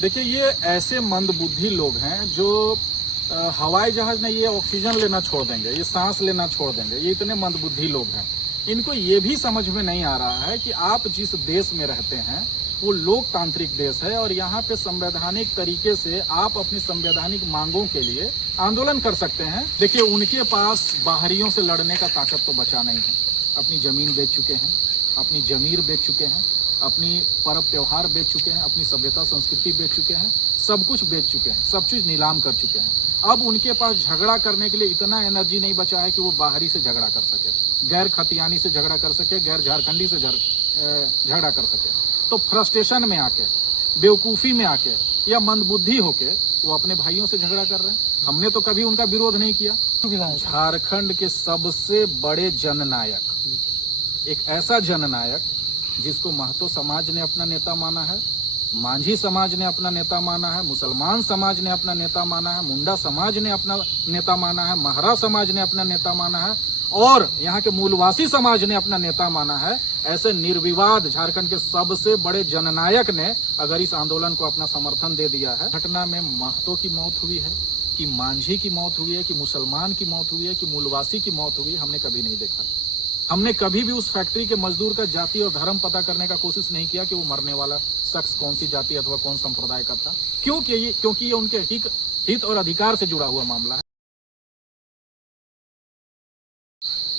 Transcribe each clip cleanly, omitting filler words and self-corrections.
देखिए, ये ऐसे मंदबुद्धि लोग हैं जो हवाई जहाज में ये ऑक्सीजन लेना छोड़ देंगे, ये सांस लेना छोड़ देंगे। ये इतने मंदबुद्धि लोग हैं। इनको ये भी समझ में नहीं आ रहा है कि आप जिस देश में रहते हैं वो लोकतांत्रिक देश है और यहाँ पे संवैधानिक तरीके से आप अपनी संवैधानिक मांगों के लिए आंदोलन कर सकते हैं। देखिए, उनके पास बाहरियों से लड़ने का ताकत तो बचा नहीं है। अपनी जमीन बेच चुके हैं, अपनी जमीर बेच चुके हैं, अपनी पर्व त्योहार बेच चुके हैं, अपनी सभ्यता संस्कृति बेच चुके हैं, सब कुछ बेच चुके हैं, सब चीज नीलाम कर चुके हैं। अब उनके पास झगड़ा करने के लिए इतना एनर्जी नहीं बचा है कि वो बाहरी से झगड़ा कर सके, गैर खतियानी से झगड़ा कर सके, गैर झारखंडी से झगड़ा कर सके। तो फ्रस्ट्रेशन में आके, बेवकूफी में आके या मंदबुद्धि होके वो अपने भाइयों से झगड़ा कर रहे हैं। हमने तो कभी उनका विरोध नहीं किया। झारखंड के सबसे बड़े जननायक, एक ऐसा जननायक जिसको महतो समाज ने अपना नेता माना है, मांझी समाज ने अपना नेता माना है, मुसलमान समाज ने अपना नेता माना है, मुंडा समाज ने अपना नेता माना है, महरा समाज ने अपना नेता माना है और यहाँ के मूलवासी समाज ने अपना नेता माना है। ऐसे निर्विवाद झारखंड के सबसे बड़े जननायक ने अगर इस आंदोलन को अपना समर्थन दे दिया है। घटना में महतो की मौत हुई है कि मांझी की मौत हुई है कि मुसलमान की मौत हुई है कि मूलवासी की मौत हुई है, हमने कभी नहीं देखा। हमने कभी भी उस फैक्ट्री के मजदूर का जाति और धर्म पता करने का कोशिश नहीं किया कि वो मरने वाला शख्स कौन सी जाति अथवा कौन संप्रदाय का था। क्योंकि ये उनके हित और अधिकार से जुड़ा हुआ मामला है।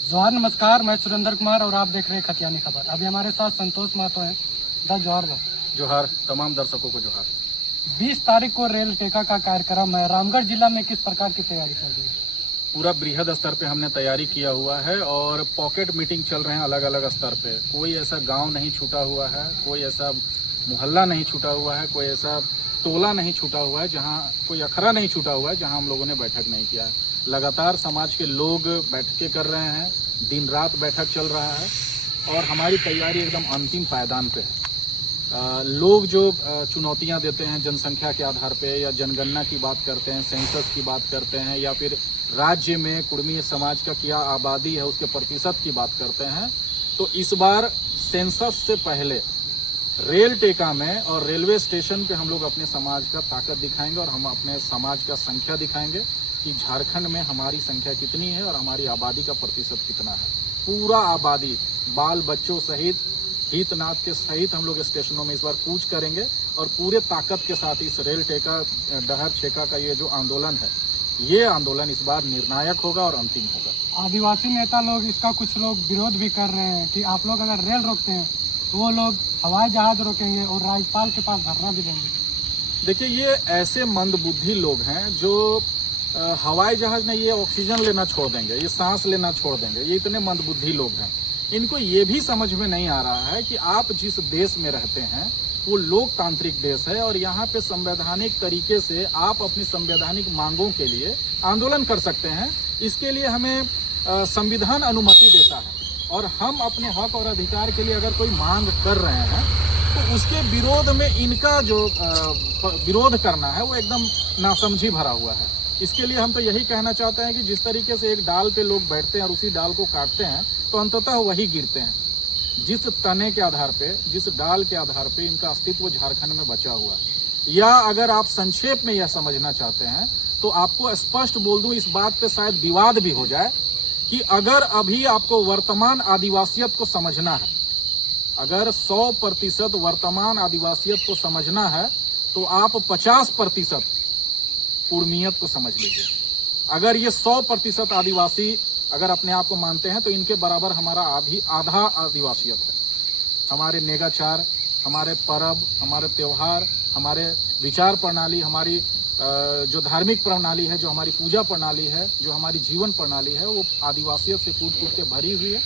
जोहार, नमस्कार। मैं सुरेंद्र कुमार और आप देख रहे हैं खतियानी खबर। अभी हमारे साथ संतोष महतो हैं। जोहार। जोहार, तमाम दर्शकों को जोहार। 20 तारीख को रेल टेका का कार्यक्रम है। रामगढ़ जिला में किस प्रकार की तैयारी चल रही है? पूरा बृहद स्तर पे हमने तैयारी किया हुआ है और पॉकेट मीटिंग चल रहे हैं अलग अलग स्तर पे। कोई ऐसा गांव नहीं छूटा हुआ है, कोई ऐसा मोहल्ला नहीं छूटा हुआ है, कोई ऐसा टोला नहीं छूटा हुआ है, जहां कोई अखड़ा नहीं छूटा हुआ है जहां हम लोगों ने बैठक नहीं किया है। लगातार समाज के लोग बैठकें कर रहे हैं, दिन रात बैठक चल रहा है और हमारी तैयारी एकदम अंतिम पायदान पे है। लोग जो चुनौतियां देते हैं जनसंख्या के आधार पे या जनगणना की बात करते हैं, सेंसस की बात करते हैं या फिर राज्य में कुर्मी समाज का क्या आबादी है उसके प्रतिशत की बात करते हैं, तो इस बार सेंसस से पहले रेल टेका में और रेलवे स्टेशन पे हम लोग अपने समाज का ताकत दिखाएंगे और हम अपने समाज का संख्या दिखाएंगे कि झारखंड में हमारी संख्या कितनी है और हमारी आबादी का प्रतिशत कितना है। पूरा आबादी, बाल बच्चों सहित, हितनाथ के सहित हम लोग स्टेशनों में इस बार कूच करेंगे और पूरे ताकत के साथ इस रेल टेका डहर छेका का ये जो आंदोलन है, ये आंदोलन इस बार निर्णायक होगा और अंतिम होगा। आदिवासी नेता लोग इसका कुछ लोग विरोध भी कर रहे हैं कि आप लोग अगर रेल रोकते हैं तो वो लोग हवाई जहाज रोकेंगे और राज्यपाल के पास धरना भी देंगे। देखिए, ये ऐसे मंदबुद्धि लोग हैं जो हवाई जहाज में ये ऑक्सीजन लेना छोड़ देंगे, ये सांस लेना छोड़ देंगे। ये इतने मंदबुद्धि लोग हैं। इनको ये भी समझ में नहीं आ रहा है कि आप जिस देश में रहते हैं वो लोकतांत्रिक देश है और यहाँ पे संवैधानिक तरीके से आप अपनी संवैधानिक मांगों के लिए आंदोलन कर सकते हैं। इसके लिए हमें संविधान अनुमति देता है और हम अपने हक और अधिकार के लिए अगर कोई मांग कर रहे हैं तो उसके विरोध में इनका जो विरोध करना है वो एकदम नासमझी भरा हुआ है। इसके लिए हम तो यही कहना चाहते हैं कि जिस तरीके से एक डाल पे लोग बैठते हैं और उसी डाल को काटते हैं तो अंततः वही गिरते हैं। जिस तने के आधार पे, जिस डाल के आधार पे इनका अस्तित्व झारखंड में बचा हुआ है। या अगर आप संक्षेप में यह समझना चाहते हैं तो आपको स्पष्ट बोल दूं, इस बात पे शायद विवाद भी हो जाए कि अगर अभी आपको वर्तमान आदिवासियत को समझना है, अगर 100% वर्तमान आदिवासियत को समझना है तो आप 50% कुर्मियत को समझ लीजिए। अगर ये 100% आदिवासी अगर अपने आप को मानते हैं तो इनके बराबर हमारा आधा आदिवासियत है। हमारे नेगाचार, हमारे पर्व, हमारे त्योहार, हमारे विचार प्रणाली, हमारी जो धार्मिक प्रणाली है, जो हमारी पूजा प्रणाली है, जो हमारी जीवन प्रणाली है, वो आदिवासियत से कूट कूट के भरी हुई है।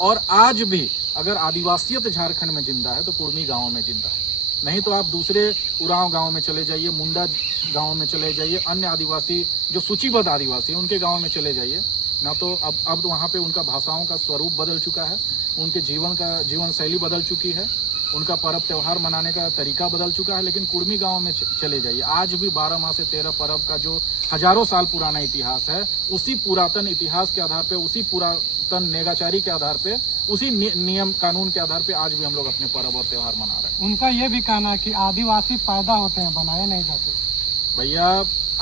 और आज भी अगर आदिवासियत झारखंड में जिंदा है तो कुर्मी गाँव में जिंदा है। नहीं तो आप दूसरे उरांव गांव में चले जाइए, मुंडा गांव में चले जाइए, अन्य आदिवासी जो सूचीबद्ध आदिवासी है उनके गांव में चले जाइए ना, तो अब वहाँ पे उनका भाषाओं का स्वरूप बदल चुका है, उनके जीवन शैली बदल चुकी है, उनका पर्व त्योहार मनाने का तरीका बदल चुका है। लेकिन कुर्मी गांव में चले जाइए, आज भी 12 माह से 13 पर्व का जो हजारों साल पुराना इतिहास है, उसी पुरातन इतिहास के आधार पे, उसी तन नेगाचारी के आधार पे, उसी नियम कानून के आधार पे आज भी हम लोग अपने पर्व और त्योहार मना रहे हैं। उनका ये भी कहना है कि आदिवासी पैदा होते हैं, बनाए नहीं जाते। भैया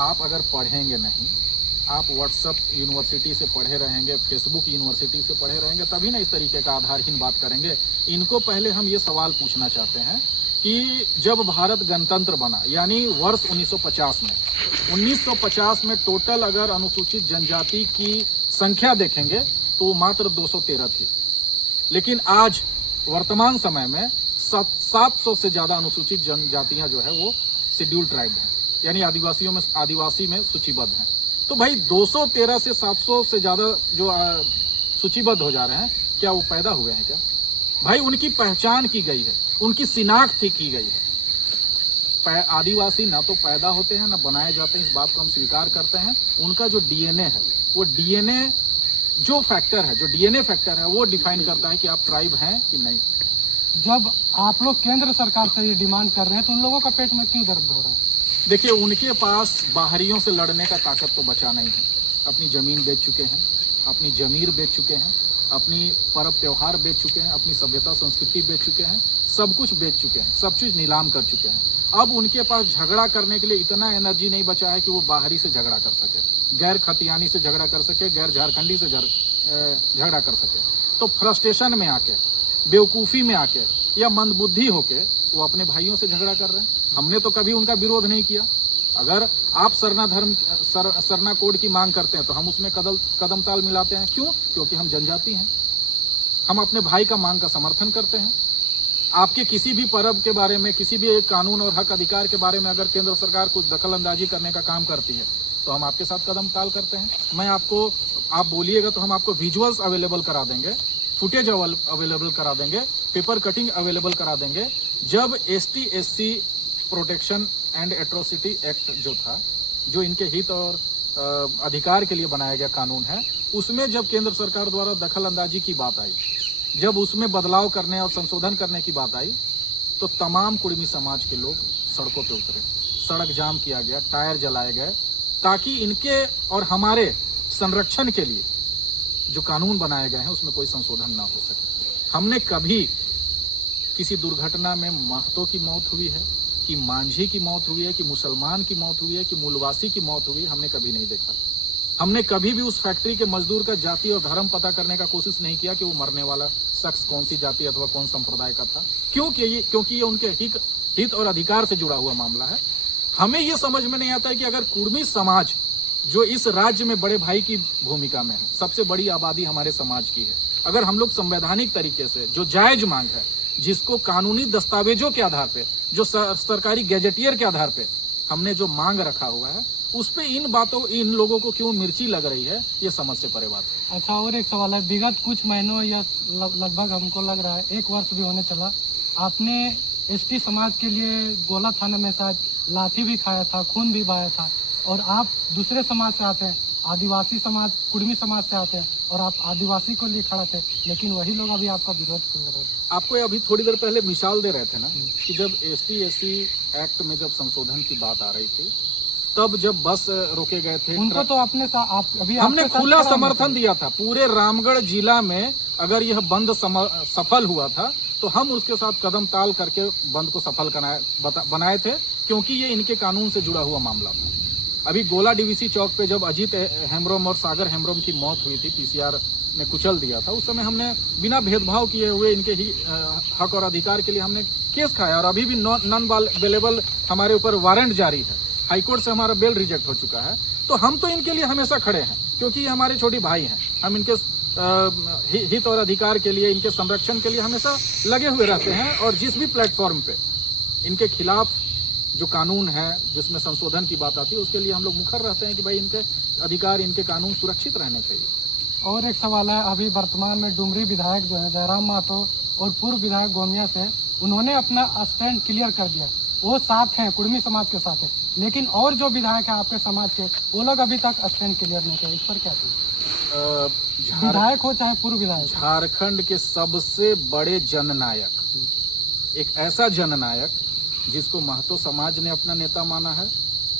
आप अगर पढ़ेंगे नहीं, आप व्हाट्सएप यूनिवर्सिटी से पढ़े रहेंगे, फेसबुक यूनिवर्सिटी से पढ़े रहेंगे, तभी ना इस तरीके का आधारहीन बात करेंगे। इनको पहले हम ये सवाल पूछना चाहते हैं कि जब भारत गणतंत्र बना, यानी वर्ष 1950 में, 1950 में टोटल अगर अनुसूचित जनजाति की संख्या देखेंगे तो मात्र 213 थी। लेकिन आज वर्तमान समय में 700 से ज्यादा अनुसूचित जनजातियां जो है वो शेड्यूल्ड ट्राइब हैं, यानी आदिवासी में सूचीबद्ध हैं। तो भाई 213 से 700 से ज्यादा जो सूचीबद्ध हो जा रहे हैं, क्या वो पैदा हुए हैं क्या? भाई उनकी पहचान की गई है, उनकी शिनाख्त की गई है। आदिवासी ना तो पैदा होते हैं ना बनाए जाते हैं, इस बात को हम स्वीकार करते हैं। उनका जो डीएनए है, वो डीएनए जो फैक्टर है, जो डीएनए फैक्टर है, वो डिफाइन करता है कि आप ट्राइब हैं कि नहीं। जब आप लोग केंद्र सरकार से ये डिमांड कर रहे हैं तो उन लोगों का पेट में क्यों दर्द हो रहा है? देखिए, उनके पास बाहरियों से लड़ने का ताकत तो बचा नहीं है। अपनी जमीन बेच चुके हैं, अपनी जमीर बेच चुके हैं, अपनी पर्व त्योहार बेच चुके हैं, अपनी सभ्यता संस्कृति बेच चुके हैं, सब कुछ बेच चुके हैं, सब चीज नीलाम कर चुके हैं। अब उनके पास झगड़ा करने के लिए इतना एनर्जी नहीं बचा है कि वो बाहरी से झगड़ा कर सके, गैर खतियानी से झगड़ा कर सके, गैर झारखंडी से झगड़ा कर सके। तो फ्रस्ट्रेशन में आके, बेवकूफ़ी में आके या मंदबुद्धि होके वो अपने भाइयों से झगड़ा कर रहे हैं। हमने तो कभी उनका विरोध नहीं किया। अगर आप सरना कोड की मांग करते हैं तो हम उसमें कदम ताल मिलाते हैं। क्यों? क्योंकि हम जनजाति हैं, हम अपने भाई का मांग का समर्थन करते हैं। आपके किसी भी पर्व के बारे में, किसी भी कानून और हक अधिकार के बारे में अगर केंद्र सरकार कुछ दखल अंदाजी करने का काम करती है तो हम आपके साथ कदम ताल करते हैं। आप बोलिएगा तो हम आपको विजुअल्स अवेलेबल करा देंगे, फुटेज अवेलेबल करा देंगे, पेपर कटिंग अवेलेबल करा देंगे। जब ST/SC protection and atrocity act जो था, जो इनके हित और अधिकार के लिए बनाया गया कानून है, उसमें जब केंद्र सरकार द्वारा दखल अंदाजी की बात आई, जब उसमें बदलाव करने और संशोधन करने की बात आई, तो तमाम कुड़मी समाज के लोग सड़कों पे उतरे, सड़क जाम किया गया, टायर जलाए गए, ताकि इनके और हमारे संरक्षण के लिए जो कानून बनाए गए हैं उसमें कोई संशोधन ना हो सके। हमने कभी किसी दुर्घटना में महतो की मौत हुई है, कि मांझी की मौत हुई है, कि मुसलमान की मौत हुई है, कि मूलवासी की मौत हुई है, हमने कभी नहीं देखा। हमने कभी भी उस फैक्ट्री के मजदूर का जाति और धर्म पता करने का कोशिश नहीं किया कि वो मरने वाला शख्स कौन सी जाति अथवा कौन संप्रदाय का था। क्योंकि ये उनके हित और अधिकार से जुड़ा हुआ मामला है। हमें ये समझ में नहीं आता है कि अगर कुड़मी समाज, जो इस राज्य में बड़े भाई की भूमिका में है, सबसे बड़ी आबादी हमारे समाज की है, अगर हम लोग संवैधानिक तरीके से जो जायज मांग है, जिसको कानूनी दस्तावेजों के आधार पे, जो सरकारी गैजेटियर के आधार पे हमने जो मांग रखा हुआ है, उस पे इन लोगों को क्यों मिर्ची लग रही है, ये समझ से परे बात है। अच्छा, और एक सवाल है। विगत कुछ महीनों या लगभग हमको लग रहा है 1 वर्ष भी होने चला, आपने ST समाज के लिए गोला थाना में शायद लाठी भी खाया था, खून भी बहाया था, और आप दूसरे समाज से आते हैं, आदिवासी समाज, कुड़मी समाज से आते हैं, और आप आदिवासी को लिए खड़ा थे, लेकिन वही लोग अभी आपका विरोध कर रहे हैं। आपको अभी थोड़ी देर पहले मिसाल दे रहे थे ना कि जब ST/SC एक्ट में जब संशोधन की बात आ रही थी, तब जब बस रोके गए थे, उनको तो अपने साथ आप अभी हमने खुला समर्थन दिया था। पूरे रामगढ़ जिला में अगर यह बंद सफल हुआ था तो हम उसके साथ कदम ताल करके बंद को सफल बनाए थे, क्योंकि ये इनके कानून से जुड़ा हुआ मामला था। अभी गोला DVC चौक पे जब अजीत हेम्ब्रोम और सागर हेम्ब्रोम की मौत हुई थी, PCR ने कुचल दिया था, उस समय हमने बिना भेदभाव किए हुए इनके ही हक और अधिकार के लिए हमने केस खाया, और अभी भी नॉन बेलेबल हमारे ऊपर वारंट जारी है। हाईकोर्ट से हमारा बेल रिजेक्ट हो चुका है। तो हम तो इनके लिए हमेशा खड़े हैं, क्योंकि ये हमारे छोटे भाई हैं। हम इनके हित और अधिकार के लिए, इनके संरक्षण के लिए हमेशा लगे हुए रहते हैं, और जिस भी प्लेटफॉर्म पे इनके खिलाफ जो कानून है, जिसमें संशोधन की बात आती है, उसके लिए हम लोग मुखर रहते हैं कि भाई इनके अधिकार, इनके कानून सुरक्षित रहने चाहिए। और एक सवाल है, अभी वर्तमान में डुमरी विधायक जो है जयराम महतो और पूर्व विधायक गोमिया से, उन्होंने अपना स्टैंड क्लियर कर दिया, वो साथ हैं, कुड़मी समाज के साथ है, लेकिन और जो विधायक है आपके समाज के, वो लोग अभी तक स्टैंड क्लियर नहीं किया। इस पर क्या कहें? विधायक हो चाहे पूर्व विधायक, झारखंड के सबसे बड़े जननायक, एक ऐसा जननायक जिसको महतो समाज ने अपना नेता माना है,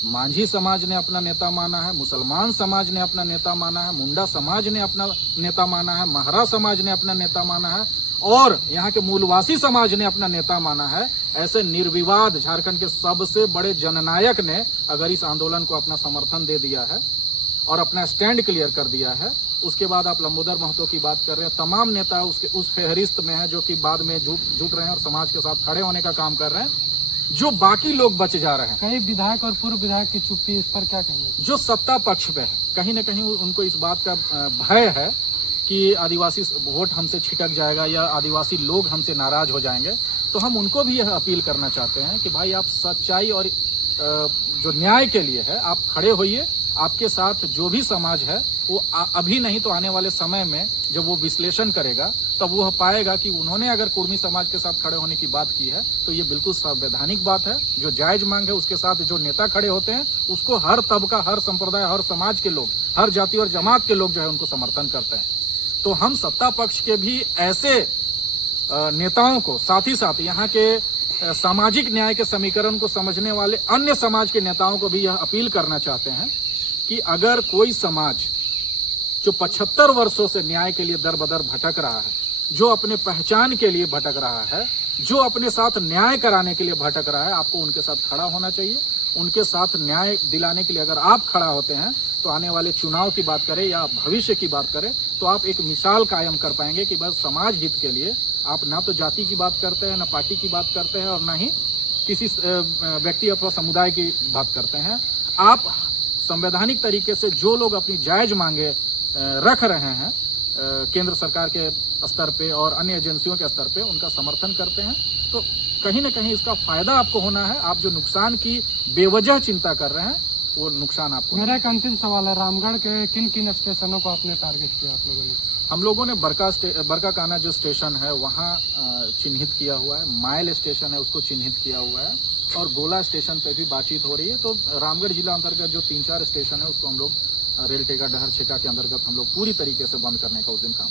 मांझी समाज ने अपना नेता माना है, मुसलमान समाज ने अपना नेता माना है, मुंडा समाज ने अपना नेता माना है, महरा समाज ने अपना नेता माना है और यहाँ के मूलवासी समाज ने अपना नेता माना है। ऐसे निर्विवाद झारखंड के सबसे बड़े जननायक ने अगर इस आंदोलन को अपना समर्थन दे दिया है और अपना स्टैंड क्लियर कर दिया है, उसके बाद आप लंबोदर महतो की बात कर रहे हैं, तमाम नेता उसके उस फेहरिस्त में है जो कि बाद में जुट रहे हैं और समाज के साथ खड़े होने का काम कर रहे हैं। जो बाकी लोग बच जा रहे हैं, कई विधायक और पूर्व विधायक की चुप्पी, इस पर क्या कहेंगे? जो सत्ता पक्ष पे है, कहीं ना कहीं उनको इस बात का भय है कि आदिवासी वोट हमसे छिटक जाएगा या आदिवासी लोग हमसे नाराज हो जाएंगे। तो हम उनको भी यह अपील करना चाहते हैं कि भाई आप सच्चाई और जो न्याय के लिए है आप खड़े होइए। आपके साथ जो भी समाज है वो अभी नहीं तो आने वाले समय में जब वो विश्लेषण करेगा तब वो पाएगा कि उन्होंने अगर कुर्मी समाज के साथ खड़े होने की बात की है तो ये बिल्कुल संवैधानिक बात है। जो जायज मांग है उसके साथ जो नेता खड़े होते हैं उसको हर तबका, हर संप्रदाय, हर समाज के लोग, हर जाति और जमात के लोग जो है उनको समर्थन करते हैं। तो हम सत्ता पक्ष के भी ऐसे नेताओं को, साथ ही साथ यहाँ के सामाजिक न्याय के समीकरण को समझने वाले अन्य समाज के नेताओं को भी यह अपील करना चाहते हैं कि अगर कोई समाज जो 75 वर्षों से न्याय के लिए दर बदर भटक रहा है, जो अपने पहचान के लिए भटक रहा है, जो अपने साथ न्याय कराने के लिए भटक रहा है, आपको उनके साथ खड़ा होना चाहिए। उनके साथ न्याय दिलाने के लिए अगर आप खड़ा होते हैं तो आने वाले चुनाव की बात करें या भविष्य की बात करें तो आप एक मिसाल कायम कर पाएंगे कि बस समाज हित के लिए आप ना तो जाति की बात करते हैं, ना पार्टी की बात करते हैं और ना ही किसी व्यक्ति अथवा समुदाय की बात करते हैं। आप संवैधानिक तरीके से जो लोग अपनी जायज मांगे रख रहे हैं केंद्र सरकार के स्तर पे और अन्य एजेंसियों के स्तर पे, उनका समर्थन करते हैं तो कहीं ना कहीं इसका फायदा आपको होना है। आप जो नुकसान की बेवजह चिंता कर रहे हैं वो नुकसान आपको। मेरा एक अंतिम सवाल है, रामगढ़ के किन किन स्टेशनों को आपने टारगेट किया आप लोगों ने? हम लोगों ने बरका काना जो स्टेशन है वहाँ चिन्हित किया हुआ है, माइल स्टेशन है उसको चिन्हित किया हुआ है और गोला स्टेशन पे भी बातचीत हो रही है। तो रामगढ़ जिला अंतर्गत जो 3-4 स्टेशन है उसको हम लोग रेल टेका, डहर छेका के अंतर्गत हम लोग पूरी तरीके से बंद करने का उस दिन काम